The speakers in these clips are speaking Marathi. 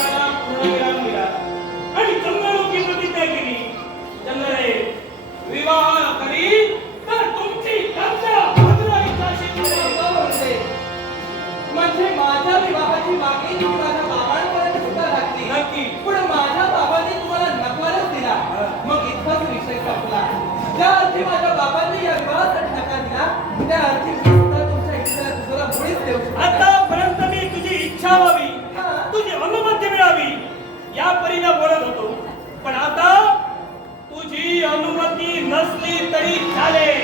Hallelujah. या परीनं बोलत होतो. पण आता तुझी अनुमती नसली तरी चालेल.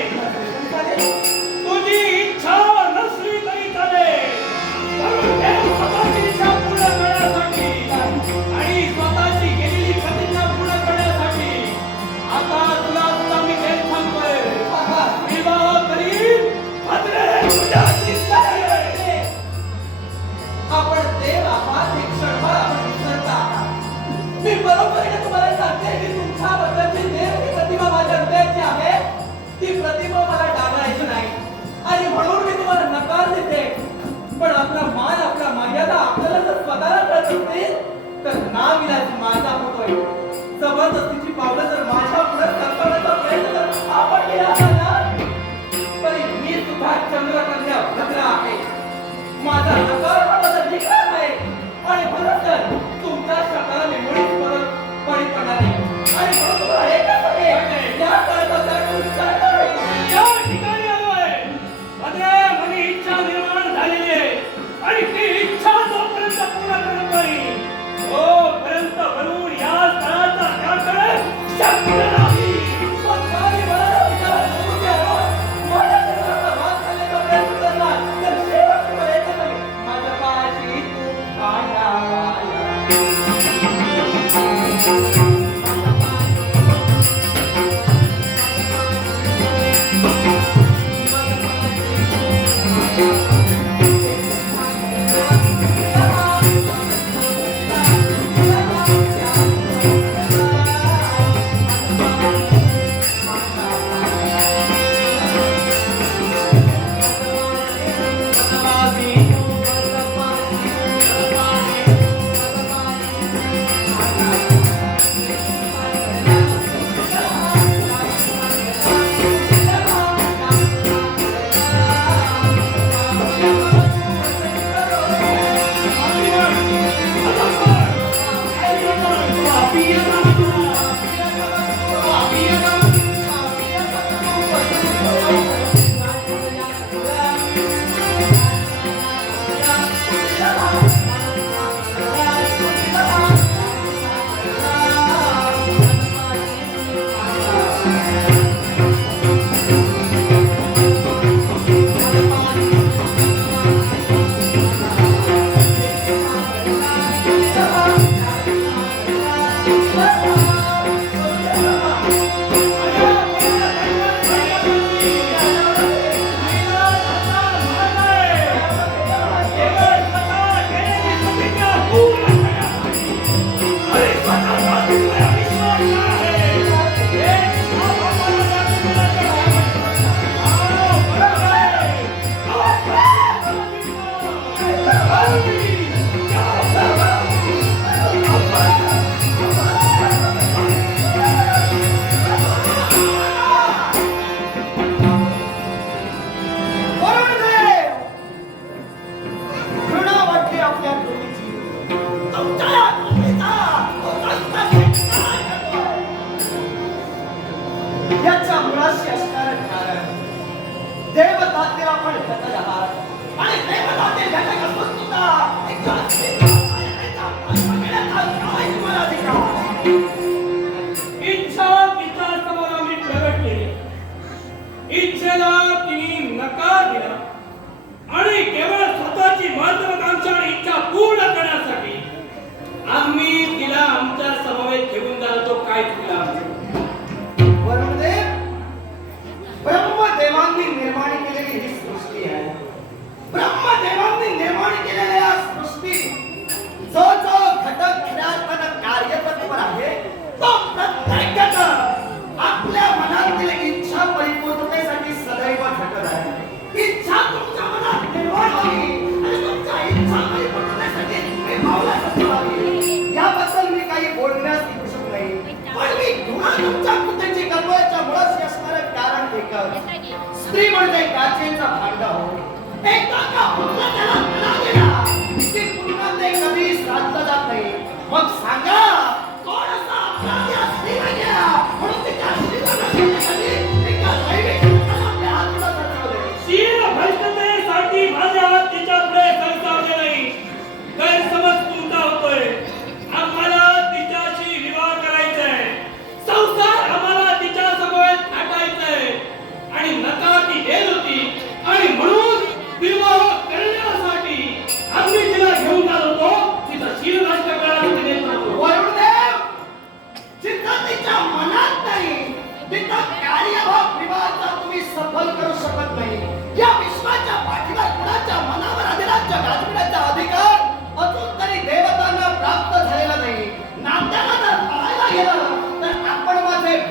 नाविलाज माझा होतोय जबरदस्तीची पावलं जर माझ्या पुढे सरकवण्याचा प्रयत्न जर आपण केला असला तरी मी सुद्धा चंद्रकन्या आहे. माझा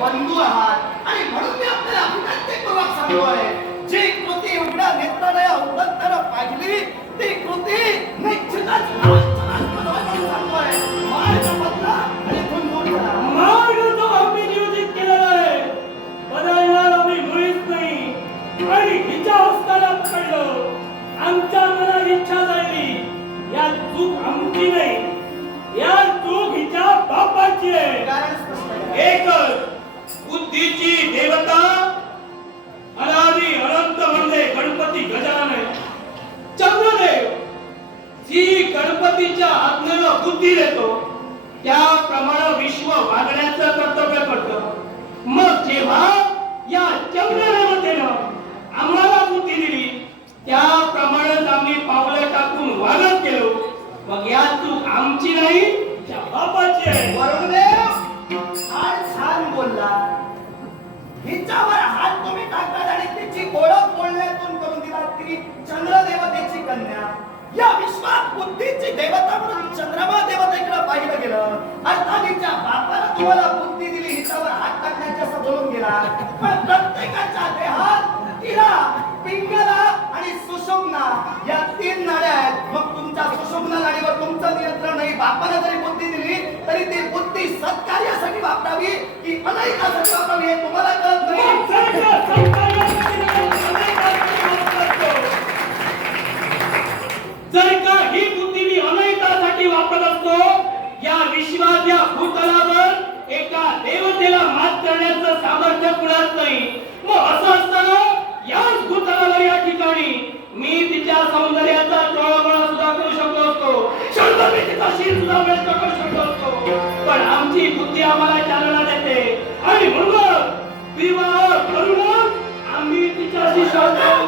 बंधू आहात. आणि म्हणून मी आपल्याला अभिनंदन विनंतीपूर्वक सांगतोय. जे कृती उघड्या नेत्राने उघडताना पाहिली ती कृती निश्चितच गणपतीच्या आज्ञेनं बुद्धी देतो. त्याप्रमाणे विश्व वागण्याचं कर्तव्य करत. मग जेव्हा या चंद्रदेवतेनं आम्हाला बुद्धी दिली त्याप्रमाणेच आम्ही पावलं टाकून वागत गेलो. मग या चूक आमची नाही त्या बापाची आहे. वरुणदेव फार छान बोलला. हिच्यावर हात तुम्ही टाकतात आणि तिची ओळख बोलण्यातून करून दिला ती चंद्रदेवतेची कन्या. या विश्वात बुद्धीची देवता म्हणून चंद्रमा देवतेकडे पाहिलं गेलं. अर्थात हिच्या बापाला तुम्हाला बुद्धी दिली हिच्यावर हात टाकण्याच्या असं बोलून गेला. पण प्रत्येकाच्या देहात तिला पिंगला आणि सुषुम्ना या तीन नाड्या आहेत. मग तुमच्या सुषुम्ना नाडीवर तुमचं नियंत्रण नाही. बापाने जरी बुद्धी दिली तरी ती बुद्धी सत्कार्यासाठी वापरावी की अनैकासाठी वापरावी हे तुम्हाला कळत नाही. या विश्वात या भूतलावर एका देवतेला मात करण्याचं सामर्थ्य कुणाच नाही. मग असं असताना याच भूतलावर या ठिकाणी मी तिच्या सौंदर्याचा टोळाबळा सुद्धा करू शकलो असतो. क्षणभर मी तिचा शीर सुद्धा व्यक्त करू शकलो असतो. पण आमची बुद्धी आम्हाला चालना देते. आणि म्हणून विवाह करूनच आम्ही तिच्याशी शोधून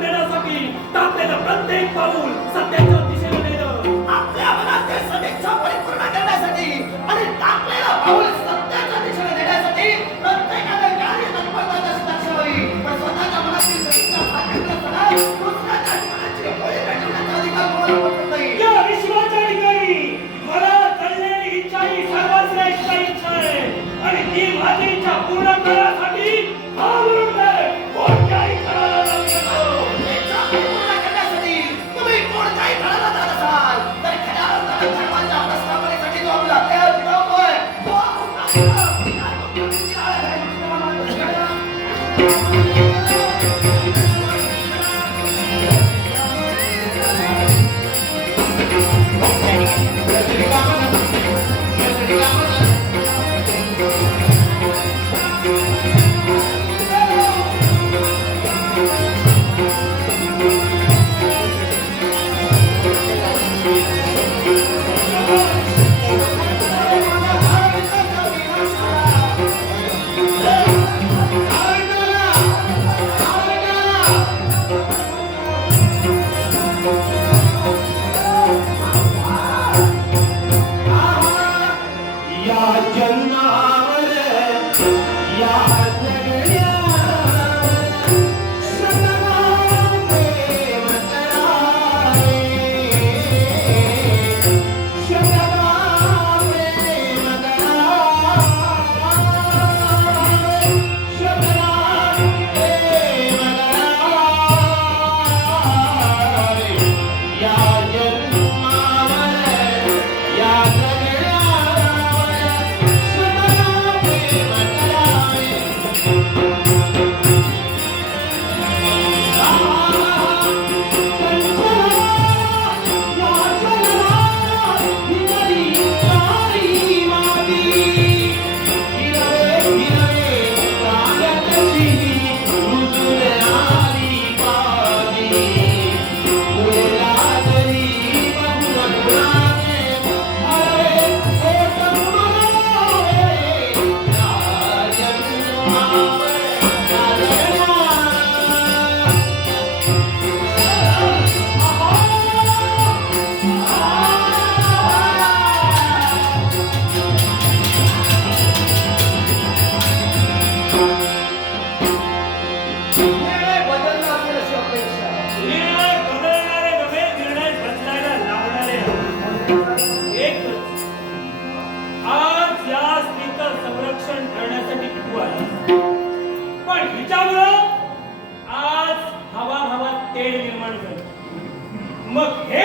टाकलेलं प्रत्येक पाऊल सत्याच्या दिशेने नेलं. आपल्या मनात सदिच्छा परिपूर्ण करण्यासाठी आणि टाकलेला पाऊल सत्याच्या दिशेने नेण्यासाठी प्रत्येकाने कार्य तत्परता दर्शवावी पण स्वतःच्या मनातील सदिच्छा साकार करताना दुसऱ्याच्या जीवनाची होळी पेटवण्याचा अधिकार कोणाला पटत नाही. या विश्वाच्या ठिकाणी मला कळलेली इच्छा ही सर्वश्रेष्ठ इच्छा आहे. आणि ती माझी इच्छा पूर्ण करण्यासाठी हा मग हे